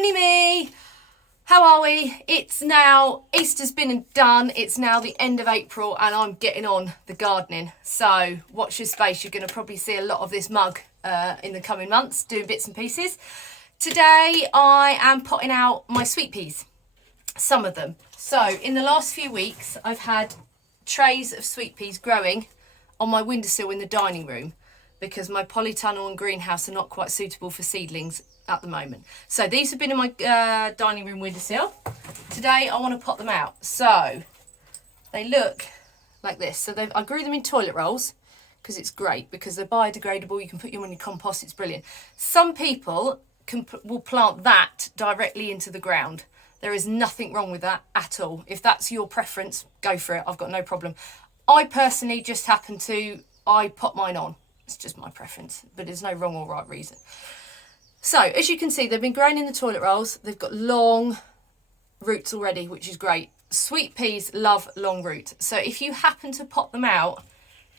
only me. How are we? It's now, Easter's been and done. It's now the end of April and I'm getting on the gardening. So watch your space. You're going to probably see a lot of this mug in the coming months, doing bits and pieces. Today I am potting out my sweet peas, some of them. So in the last few weeks, I've had trays of sweet peas growing on my windowsill in the dining room because my polytunnel and greenhouse are not quite suitable for seedlings at the moment. So these have been in my dining room windowsill. Today I want to pot them out. So they look like this. So I grew them in toilet rolls because it's great, because they're biodegradable. You can put them on your compost. It's brilliant. Some people will plant that directly into the ground. There is nothing wrong with that at all. If that's your preference, go for it. I've got no problem. I personally just happen to, I pot mine on. It's just my preference, but there's no wrong or right reason. So, as you can see, they've been growing in the toilet rolls. They've got long roots already, which is great. Sweet peas love long roots. So, if you happen to pot them out,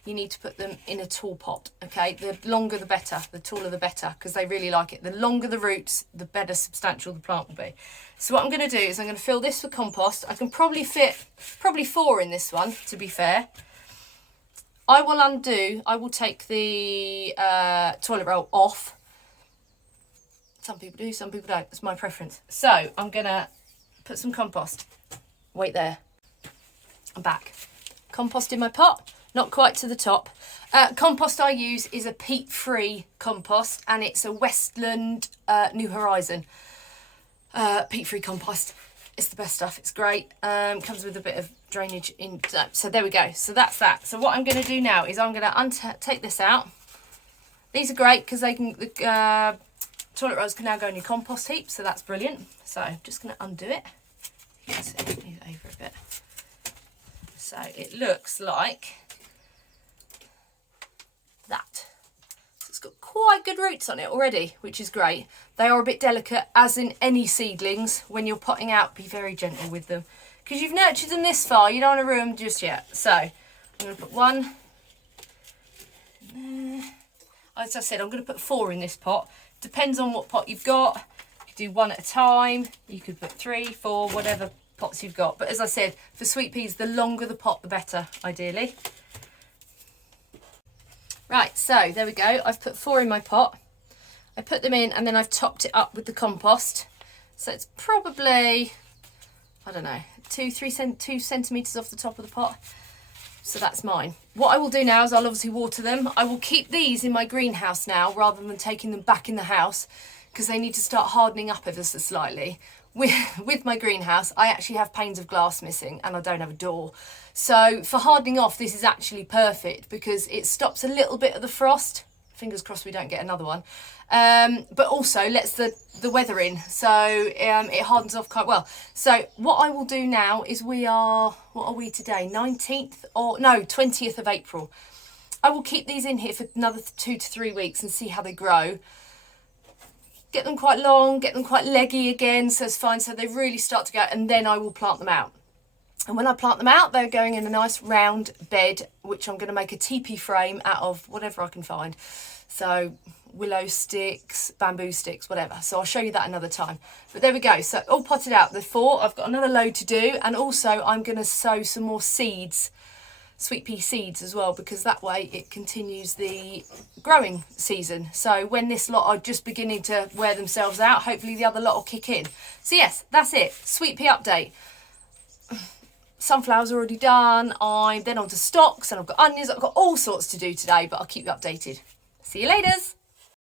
you need to put them in a tall pot, okay? The longer the better, the taller the better, because they really like it. The longer the roots, the better substantial the plant will be. So, what I'm going to do is I'm going to fill this with compost. I can probably fit 4 in this one, to be fair. I will take the toilet roll off. Some people do, some people don't. It's my preference. So I'm going to put some compost. Wait there. I'm back. Compost in my pot. Not quite to the top. Compost I use is a peat-free compost, and it's a Westland New Horizon peat-free compost. It's the best stuff. It's great. Comes with a bit of drainage in. So there we go. So that's that. So what I'm going to do now is I'm going to take this out. These are great because they can... toilet rolls can now go in your compost heap, so that's brilliant. So I'm just going to undo it. You can see, move it over a bit. So it looks like that. So it's got quite good roots on it already, which is great. They are a bit delicate, as in any seedlings. When you're potting out, be very gentle with them, because you've nurtured them this far. You don't want to ruin them just yet. So I'm going to put one in there. As I said, I'm going to put 4 in this pot. Depends on what pot you've got. You could do 1 at a time. You could put 3, 4, whatever pots you've got. But as I said, for sweet peas, the longer the pot, the better, ideally. Right, so there we go. I've put 4 in my pot. I put them in and then I've topped it up with the compost. So it's probably, I don't know, 2 centimetres off the top of the pot. So that's mine. What I will do now is I'll obviously water them. I will keep these in my greenhouse now rather than taking them back in the house, because they need to start hardening up ever so slightly. With my greenhouse, I actually have panes of glass missing and I don't have a door. So for hardening off, this is actually perfect because it stops a little bit of the frost. Fingers crossed we don't get another one. But also lets the weather in, so it hardens off quite well. So what I will do now is what are we today? 19th or no, 20th of April. I will keep these in here for another 2 to 3 weeks and see how they grow. Get them quite long, get them quite leggy again, so it's fine. So they really start to go, and then I will plant them out. And when I plant them out, they're going in a nice round bed, which I'm going to make a teepee frame out of whatever I can find. So willow sticks, bamboo sticks, whatever. So I'll show you that another time. But there we go. So all potted out, the 4. I've got another load to do. And also I'm going to sow some more seeds, sweet pea seeds as well, because that way it continues the growing season. So when this lot are just beginning to wear themselves out, hopefully the other lot will kick in. So yes, that's it. Sweet pea update. Sunflowers already done. I'm then on to stocks, and I've got onions. I've got all sorts to do today, but I'll keep you updated. See you later.